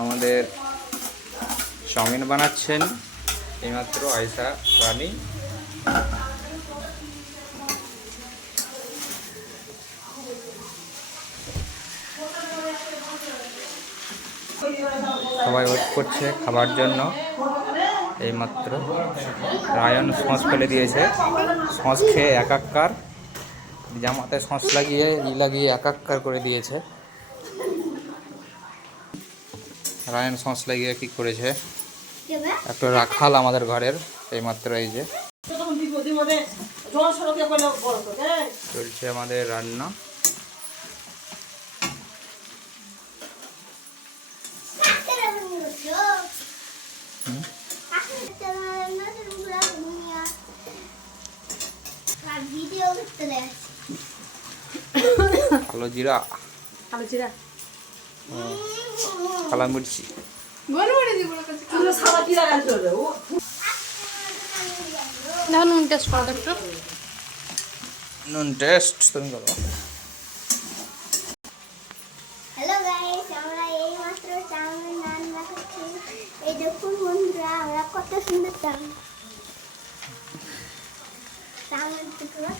আমাদের চাউমিন বানাচ্ছেন এইমাত্র আয়েশা রানী। সবাই ওয়েট করছে খাবার জন্য। এইমাত্র রায়ন সস ফেলে দিয়েছে, সস খেয়ে একাকার, জামাতে সস লাগিয়ে একাকার করে দিয়েছে। রায়ন সস লাগিয়ে কি করেছে, একটা রাখাল আমাদের ঘরের। এইমাত্র এই যে চলছে আমাদের রান্না। কালো জিরা, কালা মির্চি, নুন টেস্ট করো একটু। নুন টেস্ট তুমি করো। হ্যালো গাইস, আমরা এই মাত্র চাউমিন রান্না করছি। এই দেখুন বন্ধুরা, আমরা কত সুন্দর চাউমিন টুকরো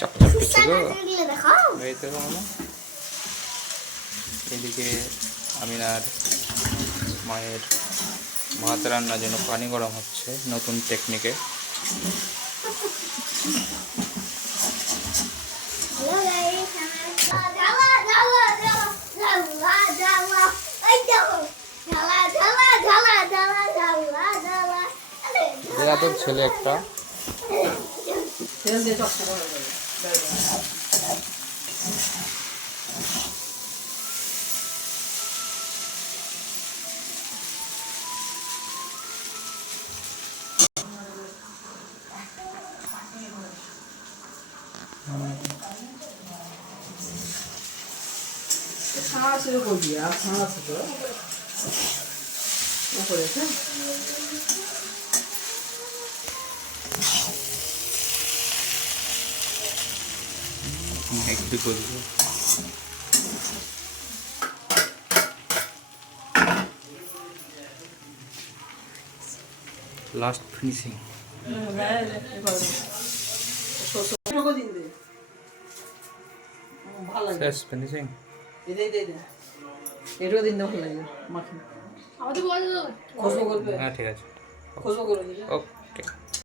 চকচক করছে গো। দেখাও। এই তো এদিকে আমিনার মায়ের ভাত রান্নার জন্য পানি গরম হচ্ছে নতুন টেকনিকে। তোর ছেলে একটা একটু করবো। Last finishing. শেষ ফিনিশিং। হ্যাঁ ঠিক আছে, ওকে।